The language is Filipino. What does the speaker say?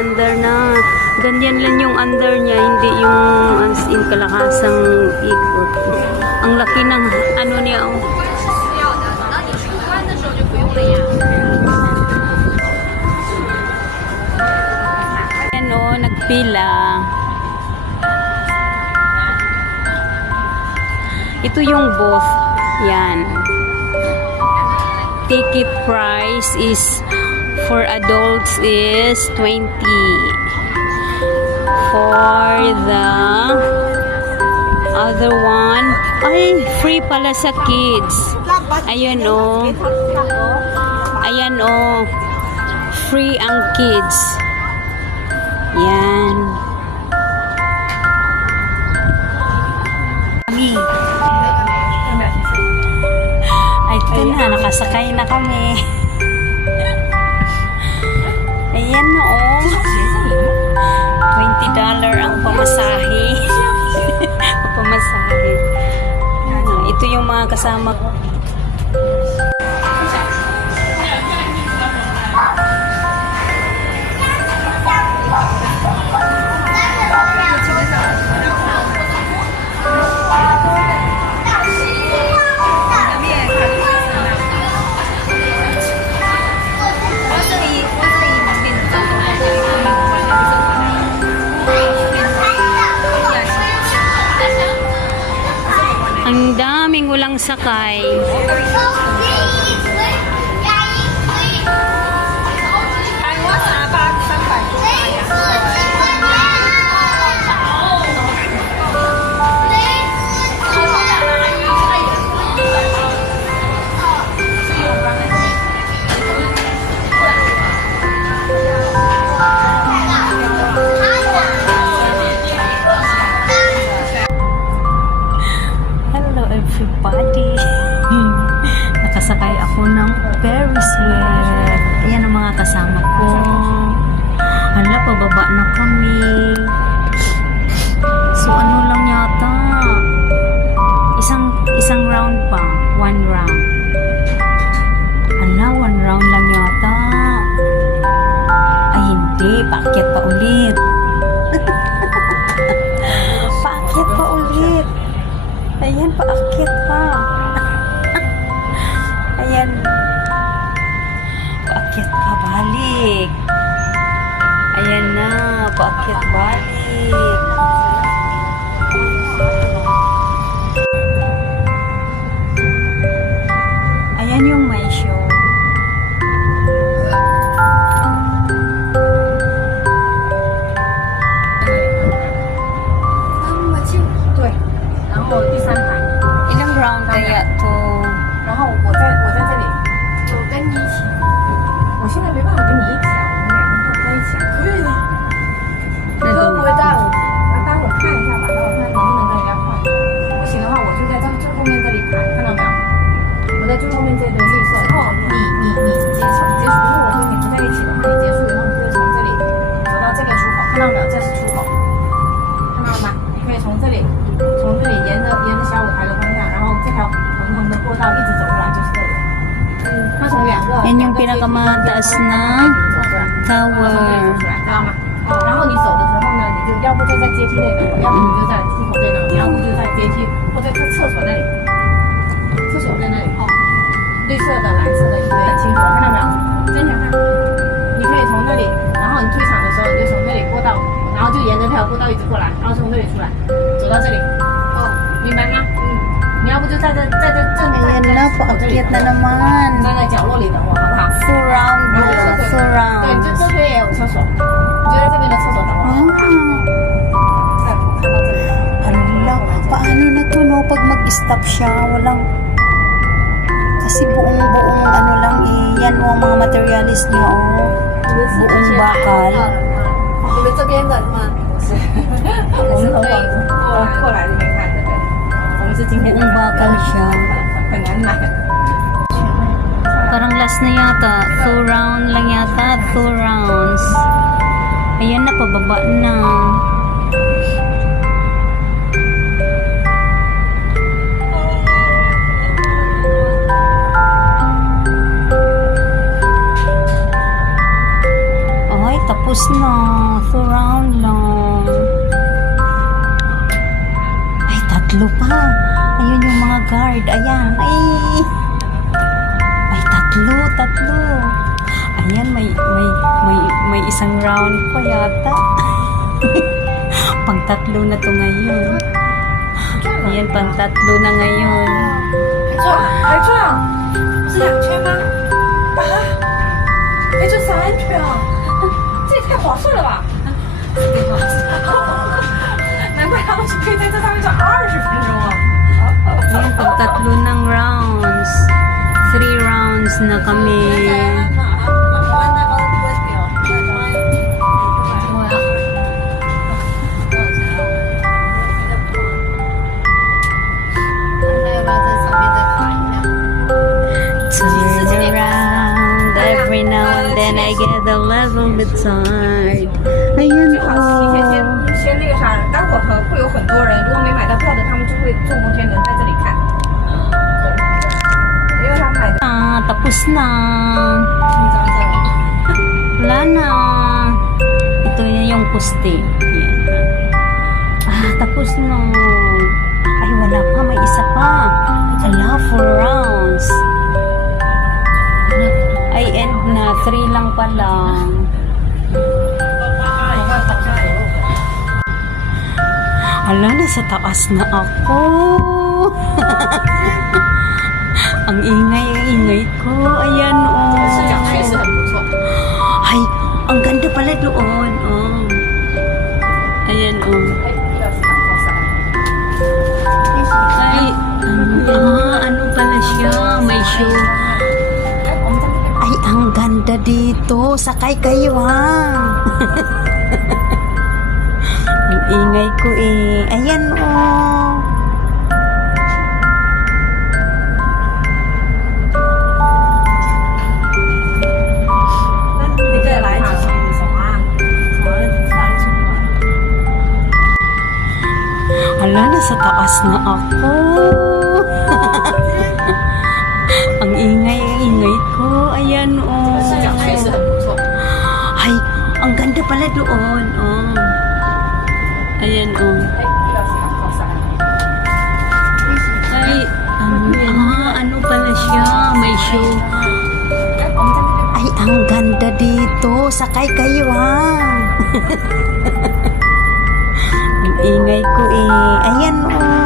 under na. Ganyan lang yung under niya, hindi yung as in kalakasang ikot. Ang laki ng ano niya. Oh. Ayan o, nagpila. Ito yung booth. Yan. Ticket price is for adults is 20. For the other one, ay, free pala sa kids. Ayan o. Ayan o. Free ang kids. Yan. Ay, ito na. Nakasakay na kami. Ayan na o. $20 ang pamasahe. Pamasahe. Ito yung mga kasama ko. Ang daming walang sakay. Everybody. Nakasakay ako ng Ferris wheel. Ayan ang mga kasama ko. Hala, pababa na kami. So, ano lang yata? Isang round pa. One round. Hala, one round lang yata. Ay, hindi. Paakyat pa ulit. Paakyat pa ulit. Ayan, paakyat pa. Ayan. Paakyat pa, balik. Ayan na, paakyat balik. Ayan yung may show. Ilang round kaya to? 然后我在这里，就跟你一起。我现在没办法跟你一起啊，我们两个坐在一起啊。可以的。哥不会带我，待会儿看一下吧，待会儿看能不能跟人家换。不行的话，我就在最后面这里排，看到没有？我在最后面这堆绿色。然后你结束，如果我和你不在一起的话，你结束以后，你可以从这里走到这个出口，看到没有？这是出口，看到了吗？你可以从这里沿着小舞台的方向，然后这条红红的过道一直走过来就是这里。那从两个， Yan yung pinakamataas na tower. 知道吗？然后你走的时候呢，你就要不就在阶梯那边，要不你就在出口这那里，要不就在阶梯或者厕所那里。厕所在那里哦，绿色的、蓝色的一堆，很清楚了，看到没有？真想看。你可以从那里，然后你退场的时候，你就从那里过道，然后就沿着这条过道一直过来，然后从这里出来，走到这里。哦，明白吗？你要不就在这正面。 Ayan na, paakyat na naman. 站在角落里等我，好不好？ Full round 然后 na, 厕所 full 对， round. 你就周边也有厕所，你就在这边的厕所等我。在我看到这里。 Hala, paano na to no pag mag-stop siya? Walang... Kasi buong ano lang eh. Yan o, mga materialis niya o. Buong bakal. 你们这边的吗？是，我们是可以过来这边看的，对。我们是今天 Buong bakal siya. 很难买。 Parang last na yata. 2 round lang yata. 2 rounds. Ayan na, pababa na. Ay, tapos na. tatlo. Ayan, may isang round pa yata. Pang tatlo na to ngayon. Ayan, pang tatlo na ngayon. 还转，不是2圈吗？啊，还转3圈啊！这也太划算了吧！难怪他们是可以在这上面转20分钟啊！ Ayan, pang tatlo ng rounds. 3 rounds na kami. Turn around every now and then I get a little bit tired. Ayan 最好提前哦。先那个啥，待会儿会有很多人，如果没买到票的，他们就会坐摩天轮在这里看。因为他们买的。 Tapos na. Wala na. Ito na yung puste. Yan. Tapos na. Ay, wala pa. May isa pa. Ala, 4 rounds. Ay, end na. 3 lang pa lang. Ala, nasa taas na ako. Ang ingay ko. Ayan, oh. 视角确实很不错。 Ay, ang ganda pala doon. Oh. Ayan, oh. 哎，1、2、3、靠3。 Ay, ano pala siya? May show. 哎，我们在这边。 Ay, ang ganda dito. Sakay kayo, ha? Ang ingay ko, eh. Ayan, oh. 你这来几手手啊？从哪里出来？ Hala, nasa taas na ako. Ang ingay ko. Ayan, oh. 视角确实很不错。 Ay, ang ganda pala doon. Oh. Ayan, oh. 哎，1、2、3、靠3。 Ay, ano pala siya? May show. 哎，我们在这边。 Ay, ang ganda dito. Sakay kayo, ha? Ang ingay ko, eh. Ayan, oh.